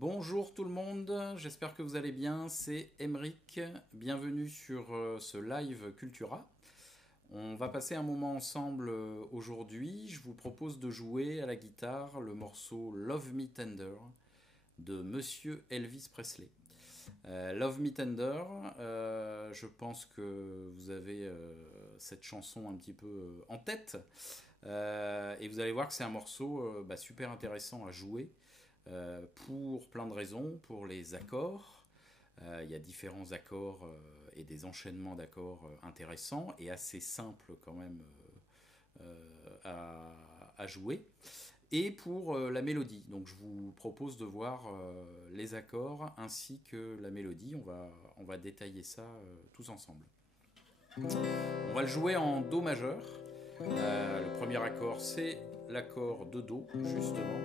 Bonjour tout le monde, j'espère que vous allez bien, c'est Emeric, bienvenue sur ce live Cultura. On va passer un moment ensemble aujourd'hui, je vous propose de jouer à la guitare le morceau Love Me Tender de Monsieur Elvis Presley. Love Me Tender, je pense que vous avez cette chanson un petit peu en tête et vous allez voir que c'est un morceau super intéressant à jouer. Pour plein de raisons, pour les accords. Il y a différents accords et des enchaînements d'accords intéressants et assez simples quand même à jouer. Et pour la mélodie. Donc je vous propose de voir les accords ainsi que la mélodie. On va détailler ça tous ensemble. On va le jouer en Do majeur. Le premier accord, c'est l'accord de Do, justement.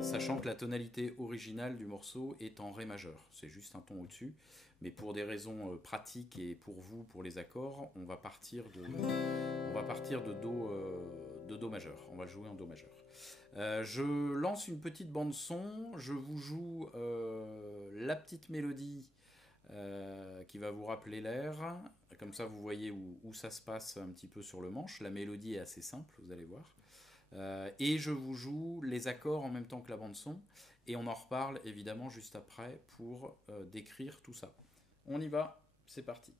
Sachant que la tonalité originale du morceau est en Ré majeur, c'est juste un ton au-dessus, mais pour des raisons pratiques et pour vous, pour les accords, on va partir de Do majeur, on va le jouer en Do majeur. Je lance une petite bande son, je vous joue la petite mélodie qui va vous rappeler l'air, comme ça vous voyez où ça se passe un petit peu sur le manche. La mélodie est assez simple, vous allez voir. Et je vous joue les accords en même temps que la bande son et on en reparle évidemment juste après pour décrire tout ça. On y va, c'est parti.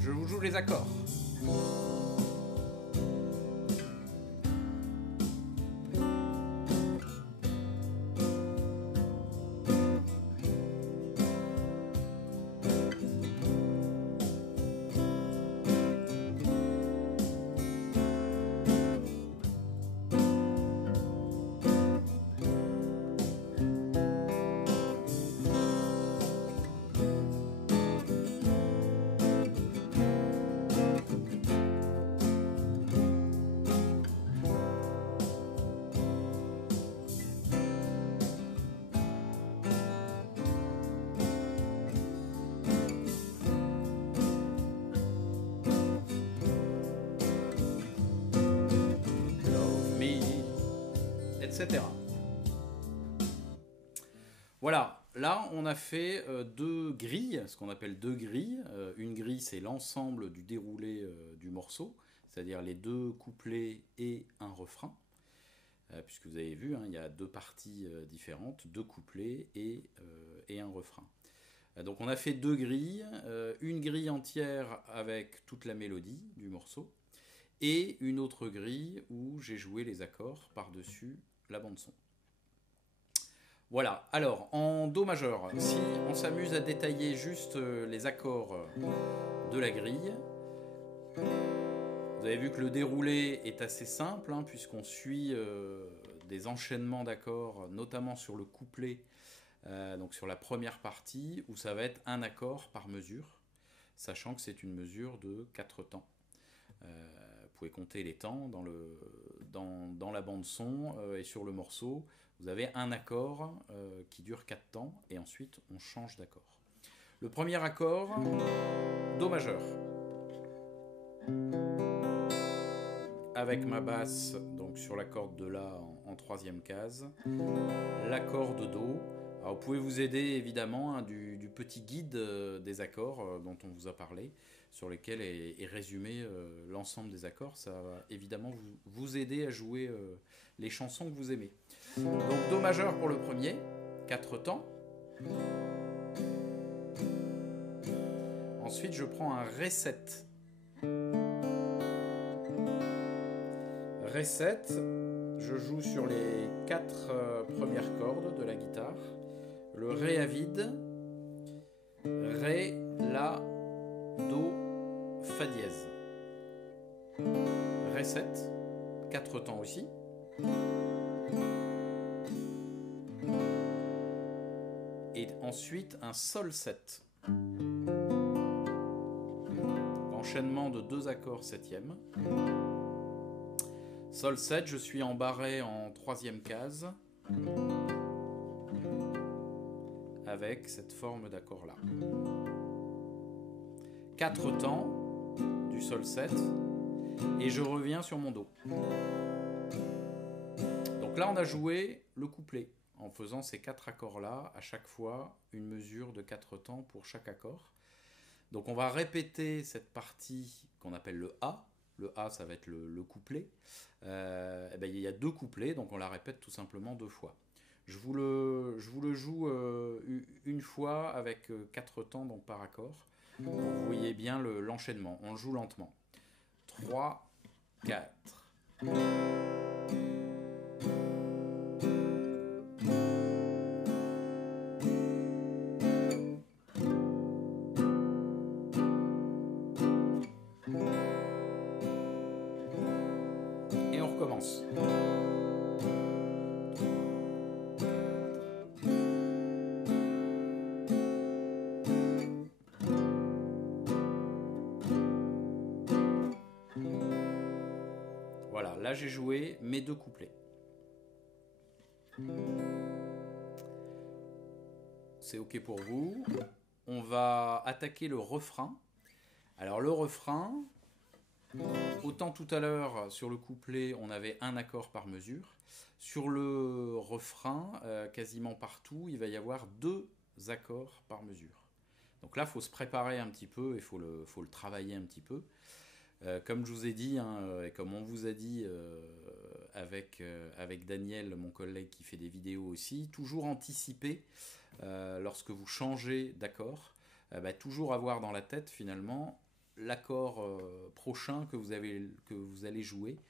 Je vous joue les accords. Etc. Voilà, là on a fait deux grilles, ce qu'on appelle deux grilles. Une grille c'est l'ensemble du déroulé du morceau, c'est-à-dire les deux couplets et un refrain. Puisque vous avez vu, il y a deux parties différentes, deux couplets et un refrain. Donc on a fait deux grilles, une grille entière avec toute la mélodie du morceau, et une autre grille où j'ai joué les accords par-dessus la bande-son. Voilà, alors en Do majeur, si on s'amuse à détailler juste les accords de la grille, vous avez vu que le déroulé est assez simple, puisqu'on suit des enchaînements d'accords, notamment sur le couplet, donc sur la première partie, où ça va être un accord par mesure, sachant que c'est une mesure de 4 temps. Vous pouvez compter les temps dans la bande son et sur le morceau. Vous avez un accord qui dure 4 temps et ensuite on change d'accord. Le premier accord, Do majeur. Avec ma basse donc sur la corde de La en troisième case. L'accord de Do. Alors, vous pouvez vous aider évidemment du petit guide des accords dont on vous a parlé, sur lesquels est résumé l'ensemble des accords. Ça va évidemment vous aider à jouer les chansons que vous aimez. Donc Do majeur pour le premier, 4 temps. Ensuite, je prends un Ré7. Ré7, je joue sur les 4 premières cordes de la guitare. Le Ré à vide, Ré, La, Do, Fa dièse. Ré7, 4 temps aussi. Et ensuite un Sol 7. Enchaînement de 2 accords septième. Sol 7, je suis en barré en 3e case avec cette forme d'accord là. 4 temps du Sol 7 et je reviens sur mon Do. Donc là on a joué le couplet en faisant ces 4 accords là, à chaque fois une mesure de 4 temps pour chaque accord. Donc on va répéter cette partie qu'on appelle le A. Le A, ça va être le couplet. Et ben, il y a 2 couplets, donc on la répète tout simplement 2 fois. Je vous le joue une fois avec 4 temps donc par accord. Donc vous voyez bien l'enchaînement. On le joue lentement. 3, 4. Et on recommence. Voilà, là j'ai joué mes 2 couplets. C'est ok pour vous. On va attaquer le refrain. Alors le refrain, autant tout à l'heure sur le couplet on avait un accord par mesure. Sur le refrain, quasiment partout, il va y avoir 2 accords par mesure. Donc là il faut se préparer un petit peu, il faut le travailler un petit peu. Comme je vous ai dit, hein, et comme on vous a dit avec Daniel, mon collègue qui fait des vidéos aussi, toujours anticiper lorsque vous changez d'accord, toujours avoir dans la tête finalement l'accord prochain que vous allez jouer,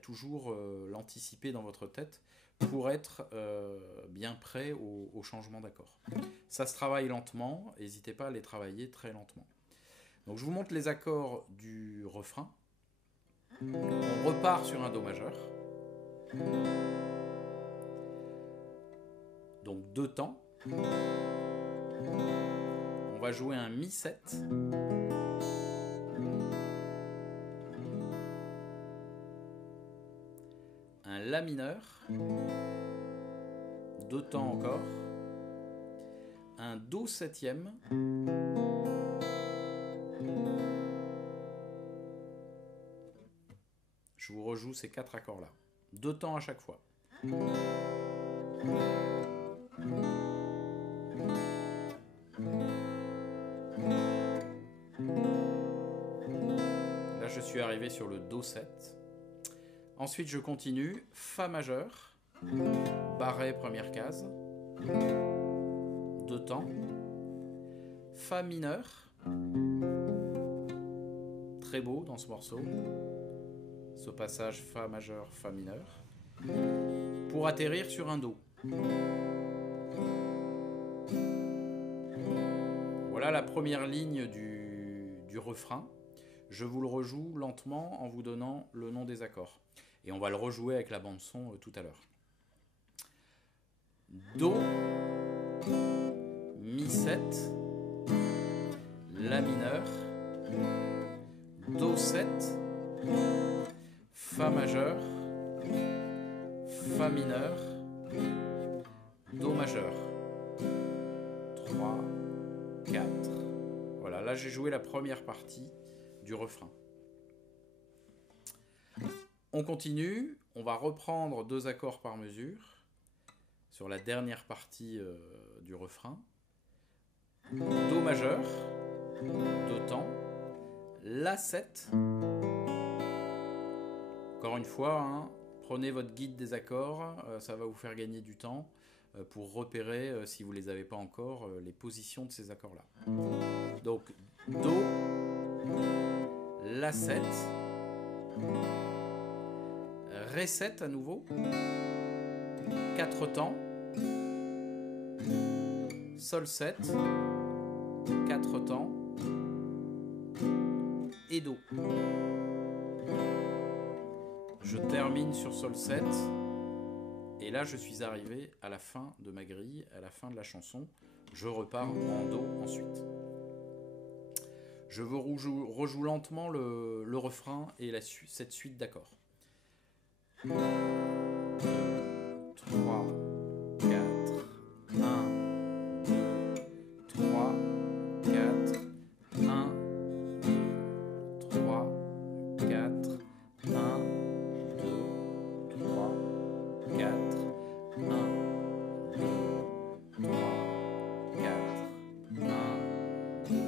toujours l'anticiper dans votre tête pour être bien prêt au changement d'accord. Ça se travaille lentement, n'hésitez pas à les travailler très lentement. Donc je vous montre les accords du refrain. On repart sur un Do majeur. Donc 2 temps. On va jouer un Mi 7. Un La mineur. 2 temps encore. Un Do septième. Je vous rejoue ces 4 accords-là. 2 temps à chaque fois. Là, je suis arrivé sur le Do 7. Ensuite, je continue. Fa majeur. Barré, première case. 2 temps. Fa mineur. Très beau dans ce morceau. Ce passage Fa majeur, Fa mineur, pour atterrir sur un Do. Voilà la première ligne du refrain. Je vous le rejoue lentement en vous donnant le nom des accords. Et on va le rejouer avec la bande son tout à l'heure. Do, Mi 7, La mineur, Do 7, Fa majeur, Fa mineur, Do majeur. 3, 4. Voilà, là j'ai joué la première partie du refrain. On continue, on va reprendre 2 accords par mesure sur la dernière partie du refrain. Do majeur, 2 temps, La 7. Encore une fois, hein, prenez votre guide des accords, ça va vous faire gagner du temps pour repérer, si vous ne les avez pas encore, les positions de ces accords-là. Donc Do, La7, Ré7 à nouveau, 4 temps, Sol7, 4 temps, et Do. Je termine sur Sol7, et là je suis arrivé à la fin de ma grille, à la fin de la chanson. Je repars en Do ensuite. Je vous rejoue lentement le refrain et cette suite d'accords. 2, 3, 4, 1, 2, 3, 4, 1, 2, 3, 4, 1, 2, 3, 4, 1, 2, 3, 4, 1, 2,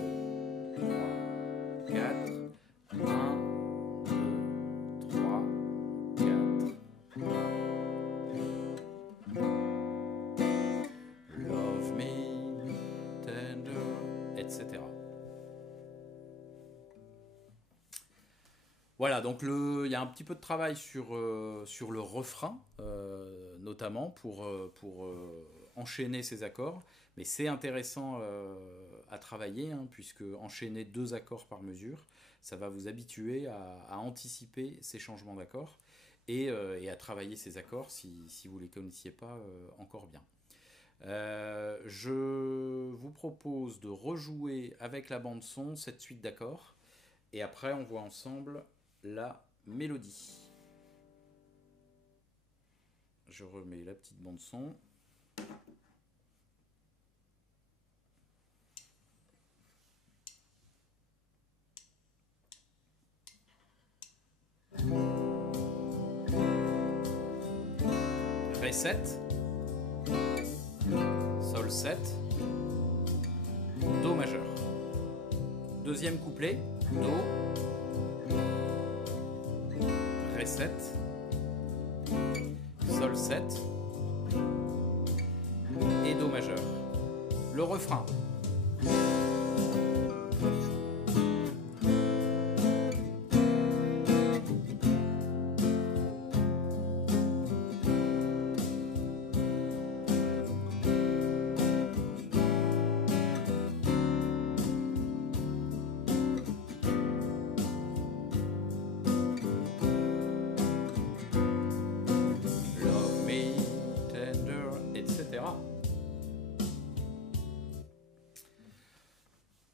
3, 4, 1, 2, 3, 4, 1. Love me tender, etc. Voilà, donc il y a un petit peu de travail sur le refrain, notamment pour enchaîner ces accords. Mais c'est intéressant à travailler, hein, puisque enchaîner 2 accords par mesure, ça va vous habituer à anticiper ces changements d'accords et à travailler ces accords si vous ne les connaissiez pas encore bien. Je vous propose de rejouer avec la bande son cette suite d'accords et après on voit ensemble la mélodie. Je remets la petite bande son. Ré7, Sol7, Do majeur. Deuxième couplet, Do, Ré7, Sol7 et Do majeur. Le refrain.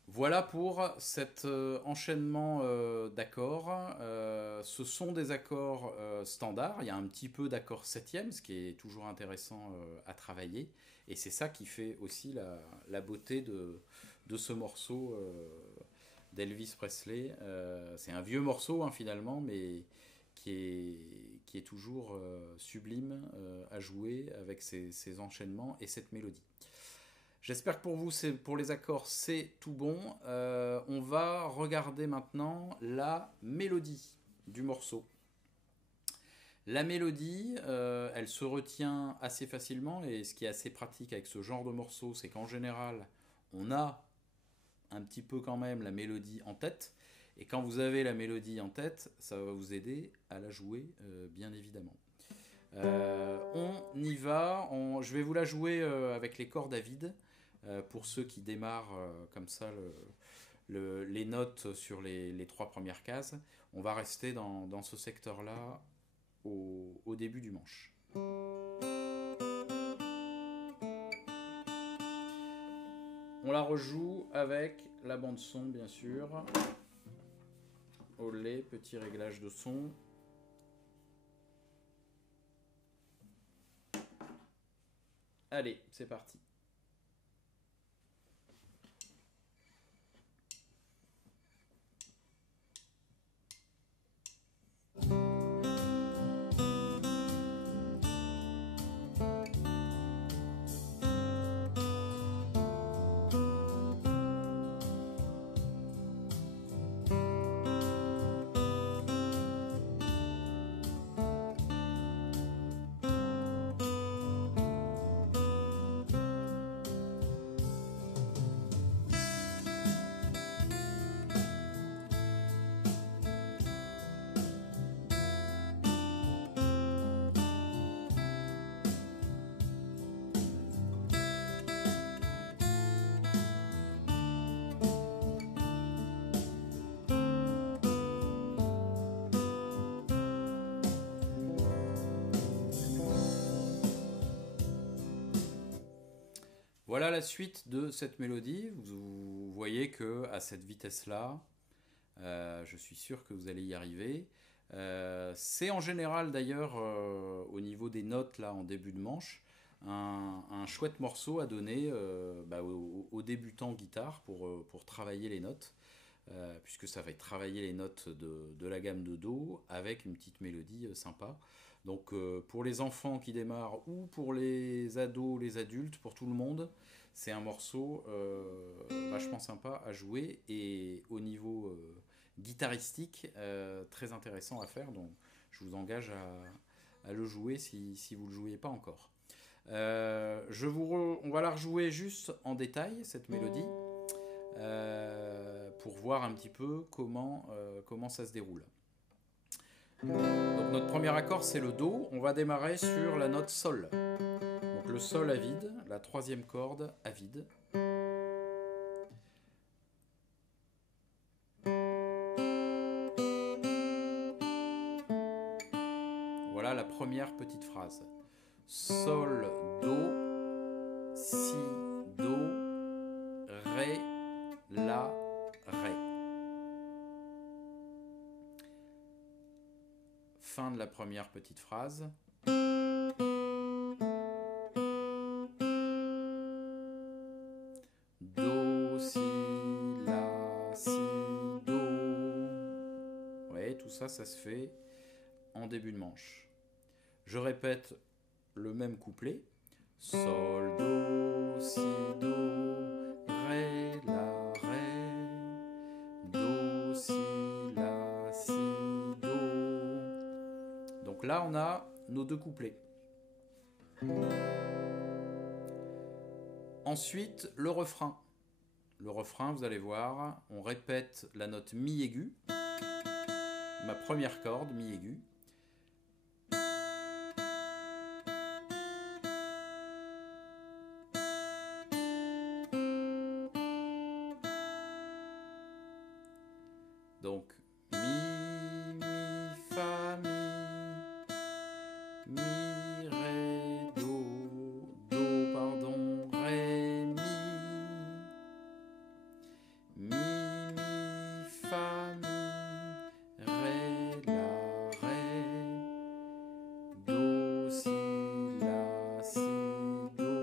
Voilà pour cet enchaînement d'accords. Ce sont des accords standards. Il y a un petit peu d'accords septièmes, ce qui est toujours intéressant à travailler. Et c'est ça qui fait aussi la beauté de ce morceau d'Elvis Presley. C'est un vieux morceau, hein, finalement, mais qui est toujours sublime à jouer avec ces enchaînements et cette mélodie. J'espère que pour vous, pour les accords, c'est tout bon. On va regarder maintenant la mélodie du morceau. La mélodie, elle se retient assez facilement, et ce qui est assez pratique avec ce genre de morceau, c'est qu'en général, on a un petit peu quand même la mélodie en tête. Et quand vous avez la mélodie en tête, ça va vous aider à la jouer, bien évidemment. On y va. Je vais vous la jouer avec les cordes à vide. Pour ceux qui démarrent comme ça les notes sur les 3 premières cases, on va rester dans ce secteur-là au début du manche. On la rejoue avec la bande son, bien sûr. Olé, petit réglage de son. Allez, c'est parti. Voilà la suite de cette mélodie. Vous voyez que à cette vitesse-là, je suis sûr que vous allez y arriver. C'est en général d'ailleurs au niveau des notes là en début de manche un chouette morceau à donner aux débutants guitare pour travailler les notes, puisque ça va travailler les notes de la gamme de Do avec une petite mélodie sympa. Donc pour les enfants qui démarrent ou pour les ados, les adultes, pour tout le monde, c'est un morceau vachement sympa à jouer et au niveau guitaristique très intéressant à faire. Donc je vous engage à le jouer si vous ne le jouiez pas encore. On va la rejouer juste en détail cette mélodie pour voir un petit peu comment ça se déroule. Donc notre premier accord c'est le Do, on va démarrer sur la note Sol. Donc le Sol à vide, la troisième corde à vide. Voilà la première petite phrase. Sol, Do, Si, Do, Ré, La, Ré. Fin de la première petite phrase. Do, Si, La, Si, Do. Ouais, tout ça, ça se fait en début de manche. Je répète le même couplet. Sol, Do, Si, Do, Ré, La, Ré. Do, Si, La, Si, Do. Donc là, on a nos deux couplets. Ensuite, le refrain. Le refrain, vous allez voir, on répète la note Mi aiguë. Ma première corde, Mi aiguë. Donc, Mi, Mi, Fa, Mi, Ré, Do, pardon, Ré, Mi, Fa, Ré, La, Ré, Do, Si, La, Si, Do.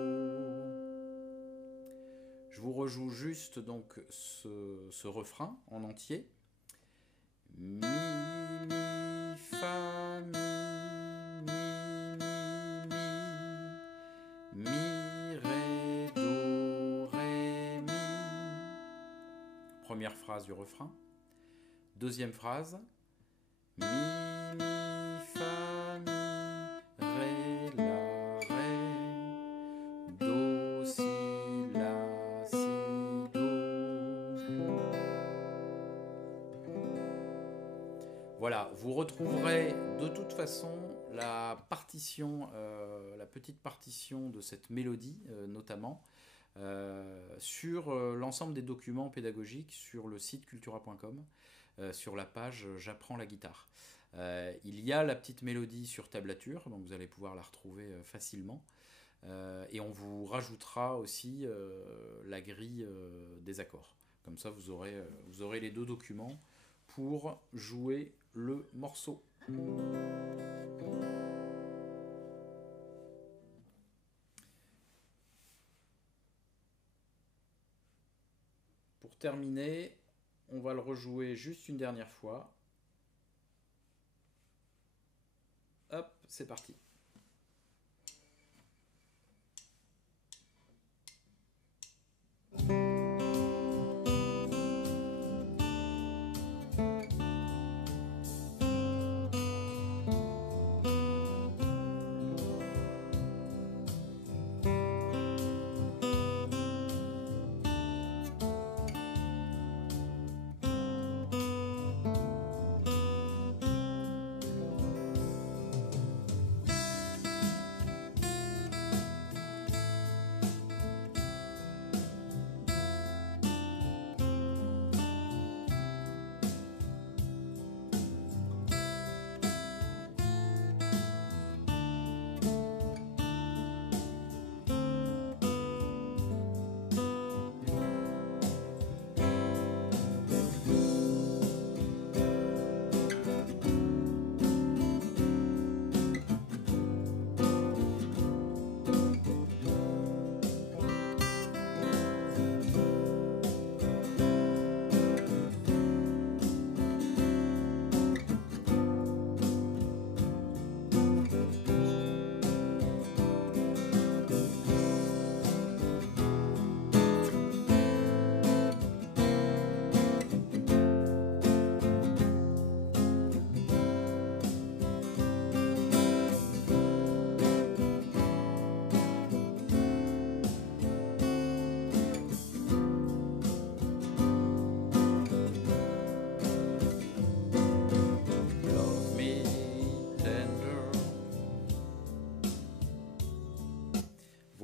Je vous rejoue juste donc ce refrain en entier. Mi, Mi, Fa, Mi, Ré, Do, Ré, Mi. Première phrase du refrain. Deuxième phrase. Mi, Mi, Fa, Ré, La, Ré, Do, Si, La, Si, Do. Voilà, vous retrouverez de toute façon la partition, la petite partition de cette mélodie notamment, sur l'ensemble des documents pédagogiques sur le site cultura.com, sur la page J'apprends la guitare. Il y a la petite mélodie sur tablature, donc vous allez pouvoir la retrouver facilement. Et on vous rajoutera aussi la grille des accords. Comme ça, vous aurez les deux documents pour jouer le morceau. Pour terminer, on va le rejouer juste une dernière fois. Hop, c'est parti.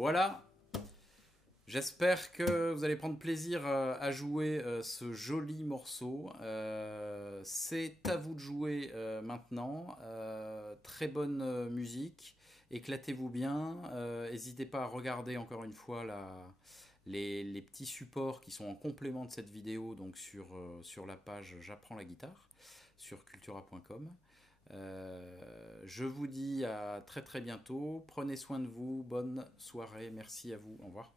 Voilà. J'espère que vous allez prendre plaisir à jouer ce joli morceau. C'est à vous de jouer maintenant. Très bonne musique. Éclatez-vous bien. N'hésitez pas à regarder encore une fois les petits supports qui sont en complément de cette vidéo, donc sur la page J'apprends la guitare sur cultura.com. Je vous dis à très très bientôt. Prenez soin de vous. Bonne soirée. Merci à vous. Au revoir.